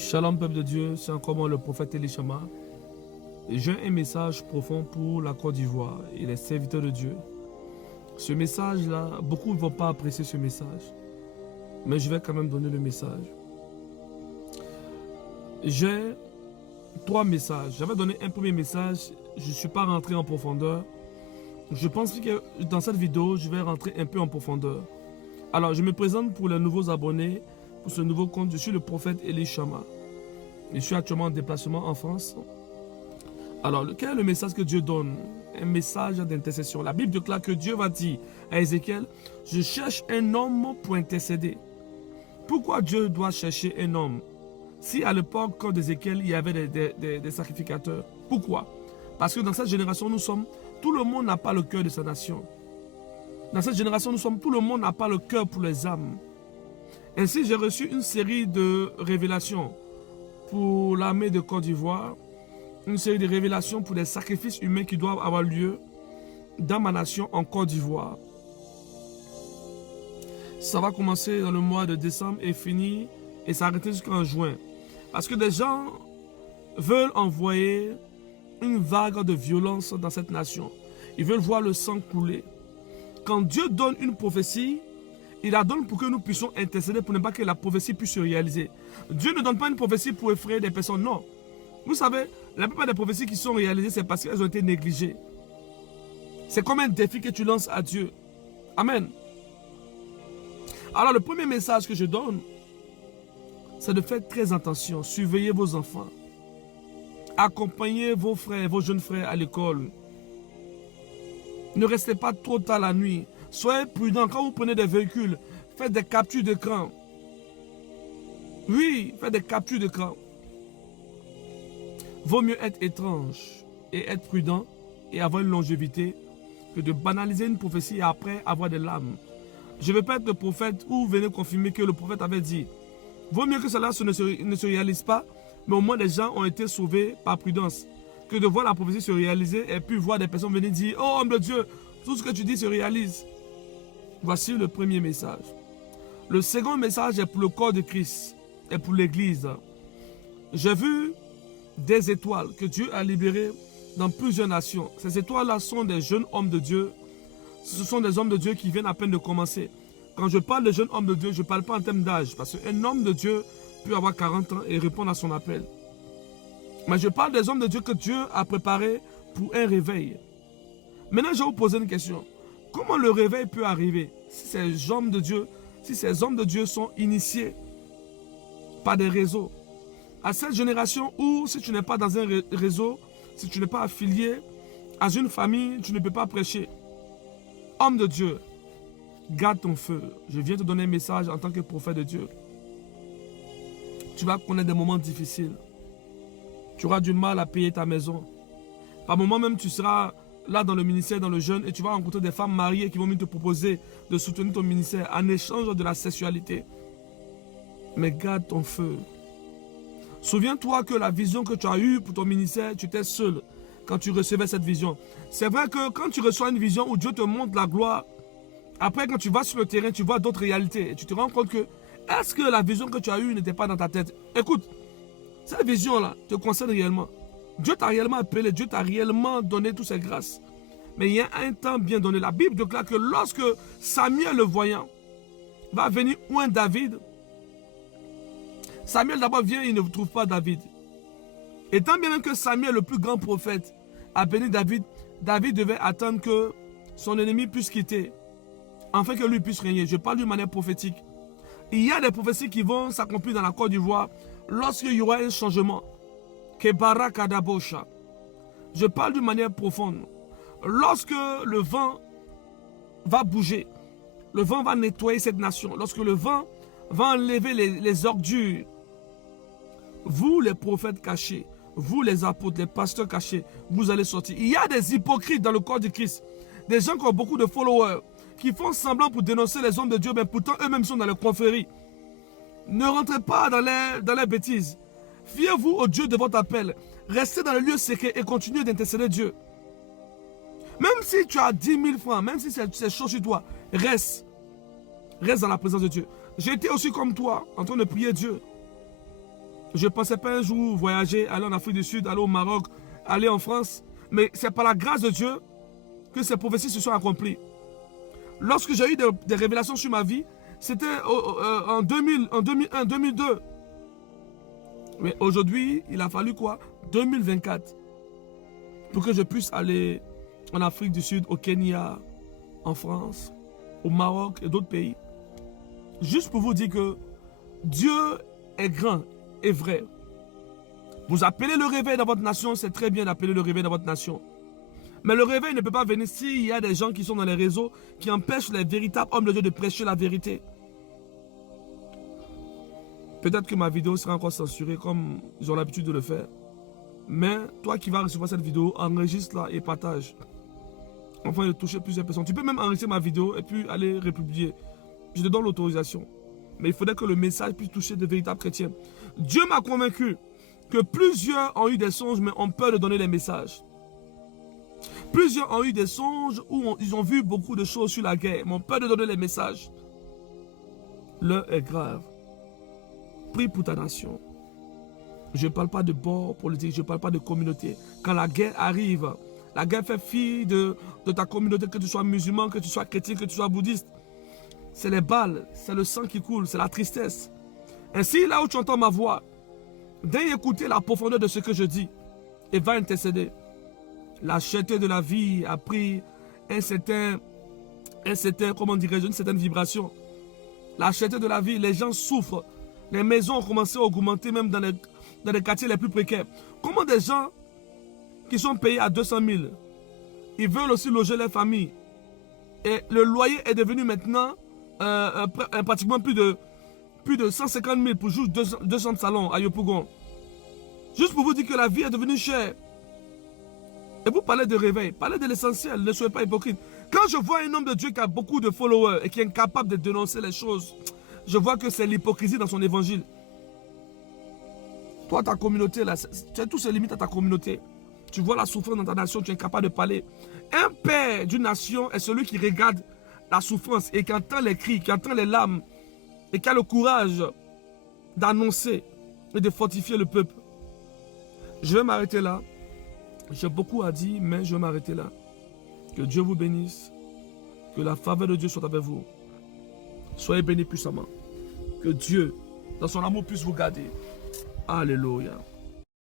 Shalom peuple de Dieu, c'est encore moi le prophète Elishama. J'ai un message profond pour la Côte d'Ivoire et les serviteurs de Dieu. Ce message-là, beaucoup ne vont pas apprécier ce message, mais je vais quand même donner le message. J'ai 3 messages. J'avais donné un premier message, je ne suis pas rentré en profondeur. Je pense que dans cette vidéo, je vais rentrer un peu en profondeur. Alors, je me présente pour les nouveaux abonnés, pour ce nouveau compte. Je suis le prophète Elishama. Je suis actuellement en déplacement en France. Alors, quel est le message que Dieu donne? Un message d'intercession. La Bible déclare que Dieu va dire à Ézéchiel, je cherche un homme pour intercéder. Pourquoi Dieu doit chercher un homme? Si à l'époque d'Ézéchiel, il y avait des sacrificateurs. Pourquoi? Parce que dans cette génération, tout le monde n'a pas le cœur de sa nation. Dans cette génération, tout le monde n'a pas le cœur pour les âmes. Ainsi, j'ai reçu une série de révélations pour l'armée de Côte d'Ivoire, une série de révélations pour les sacrifices humains qui doivent avoir lieu dans ma nation en Côte d'Ivoire. Ça va commencer dans le mois de décembre et finir et s'arrêter jusqu'en juin. Parce que des gens veulent envoyer une vague de violence dans cette nation. Ils veulent voir le sang couler. Quand Dieu donne une prophétie, il la donne pour que nous puissions intercéder pour ne pas que la prophétie puisse se réaliser. Dieu ne donne pas une prophétie pour effrayer des personnes, non. Vous savez, la plupart des prophéties qui sont réalisées, c'est parce qu'elles ont été négligées. C'est comme un défi que tu lances à Dieu. Amen. Alors le premier message que je donne, c'est de faire très attention. Surveillez vos enfants. Accompagnez vos frères, vos jeunes frères à l'école. Ne restez pas trop tard la nuit. Soyez prudents quand vous prenez des véhicules. Faites des captures d'écran. Oui, faites des captures d'écran. Vaut mieux être étrange et être prudent et avoir une longévité que de banaliser une prophétie et après avoir des larmes. Je ne vais pas être le prophète où vous venez confirmer que le prophète avait dit. Vaut mieux que cela ne se réalise pas, mais au moins les gens ont été sauvés par prudence. Que de voir la prophétie se réaliser et puis voir des personnes venir dire « Oh homme de Dieu, tout ce que tu dis se réalise. » Voici le premier message. Le second message est pour le corps de Christ et pour l'Église. J'ai vu des étoiles que Dieu a libérées dans plusieurs nations. Ces étoiles-là sont des jeunes hommes de Dieu. Ce sont des hommes de Dieu qui viennent à peine de commencer. Quand je parle de jeunes hommes de Dieu, je ne parle pas en termes d'âge. Parce qu'un homme de Dieu peut avoir 40 ans et répondre à son appel. Mais je parle des hommes de Dieu que Dieu a préparés pour un réveil. Maintenant, je vais vous poser une question. Comment le réveil peut arriver si ces hommes de Dieu sont initiés par des réseaux? À cette génération où si tu n'es pas dans un réseau, si tu n'es pas affilié à une famille, tu ne peux pas prêcher. Homme de Dieu, garde ton feu. Je viens te donner un message en tant que prophète de Dieu. Tu vas connaître des moments difficiles. Tu auras du mal à payer ta maison. Par moment même, tu seras là dans le ministère, dans le jeûne, et tu vas rencontrer des femmes mariées qui vont venir te proposer de soutenir ton ministère en échange de la sexualité. Mais garde ton feu. Souviens-toi que la vision que tu as eue pour ton ministère, tu étais seul quand tu recevais cette vision. C'est vrai que quand tu reçois une vision où Dieu te montre la gloire, après quand tu vas sur le terrain, tu vois d'autres réalités. Et tu te rends compte que, est-ce que la vision que tu as eue n'était pas dans ta tête? Écoute, cette vision-là te concerne réellement. Dieu t'a réellement appelé, Dieu t'a réellement donné toutes ses grâces. Mais il y a un temps bien donné. La Bible déclare que lorsque Samuel le voyant va venir oindre David, Samuel d'abord vient et il ne trouve pas David. Et tant bien même que Samuel, le plus grand prophète, a béni David, David devait attendre que son ennemi puisse quitter, afin que lui puisse régner. Je parle d'une manière prophétique. Il y a des prophéties qui vont s'accomplir dans la Côte d'Ivoire lorsqu'il y aura un changement. Je parle d'une manière profonde. Lorsque le vent va bouger, le vent va nettoyer cette nation, lorsque le vent va enlever les ordures, vous les prophètes cachés, vous les apôtres, les pasteurs cachés, vous allez sortir. Il y a des hypocrites dans le corps du Christ, des gens qui ont beaucoup de followers, qui font semblant pour dénoncer les hommes de Dieu, mais pourtant eux-mêmes sont dans les confréries. Ne rentrez pas dans les bêtises. Fiez-vous au Dieu de votre appel. Restez dans le lieu secret et continuez d'intercéder Dieu. Même si tu as 10 000 francs, même si c'est chaud sur toi, reste. Reste dans la présence de Dieu. J'ai été aussi comme toi, en train de prier Dieu. Je ne pensais pas un jour voyager, aller en Afrique du Sud, aller au Maroc, aller en France. Mais c'est par la grâce de Dieu que ces prophéties se sont accomplies. Lorsque j'ai eu des révélations sur ma vie, c'était en 2000, en 2001, 2002. Mais aujourd'hui, il a fallu quoi? 2024 pour que je puisse aller en Afrique du Sud, au Kenya, en France, au Maroc et d'autres pays. Juste pour vous dire que Dieu est grand et vrai. Vous appelez le réveil dans votre nation, c'est très bien d'appeler le réveil dans votre nation. Mais le réveil ne peut pas venir s'il y a des gens qui sont dans les réseaux qui empêchent les véritables hommes de Dieu de prêcher la vérité. Peut-être que ma vidéo sera encore censurée comme ils ont l'habitude de le faire. Mais toi qui vas recevoir cette vidéo, enregistre-la et partage. Enfin, de toucher plusieurs personnes. Tu peux même enregistrer ma vidéo et puis aller republier. Je te donne l'autorisation. Mais il faudrait que le message puisse toucher de véritables chrétiens. Dieu m'a convaincu que plusieurs ont eu des songes mais ont peur de donner les messages. Plusieurs ont eu des songes où ils ont vu beaucoup de choses sur la guerre mais ont peur de donner les messages. L'heure est grave. Prie pour ta nation. Je ne parle pas de bord politique, je ne parle pas de communauté. Quand la guerre arrive, la guerre fait fi de ta communauté, que tu sois musulman, que tu sois chrétien, que tu sois bouddhiste. C'est les balles, c'est le sang qui coule, c'est la tristesse. Ainsi, là où tu entends ma voix, daigne écouter la profondeur de ce que je dis et va intercéder. La cherté de la vie a pris une certaine vibration. La cherté de la vie, les gens souffrent. Les maisons ont commencé à augmenter même dans les quartiers les plus précaires. Comment des gens qui sont payés à 200 000, ils veulent aussi loger leur famille. Et le loyer est devenu maintenant pratiquement plus de 150 000 pour juste 200 salons à Yopougon. Juste pour vous dire que la vie est devenue chère. Et vous parlez de réveil, parlez de l'essentiel, ne soyez pas hypocrite. Quand je vois un homme de Dieu qui a beaucoup de followers et qui est incapable de dénoncer les choses, je vois que c'est l'hypocrisie dans son évangile. Toi, ta communauté, là, tout se limite à ta communauté. Tu vois la souffrance dans ta nation, tu es incapable de parler. Un père d'une nation est celui qui regarde la souffrance et qui entend les cris, qui entend les larmes et qui a le courage d'annoncer et de fortifier le peuple. Je vais m'arrêter là. J'ai beaucoup à dire, mais je vais m'arrêter là. Que Dieu vous bénisse. Que la faveur de Dieu soit avec vous. Soyez bénis puissamment. Que Dieu, dans son amour, puisse vous garder. Alléluia.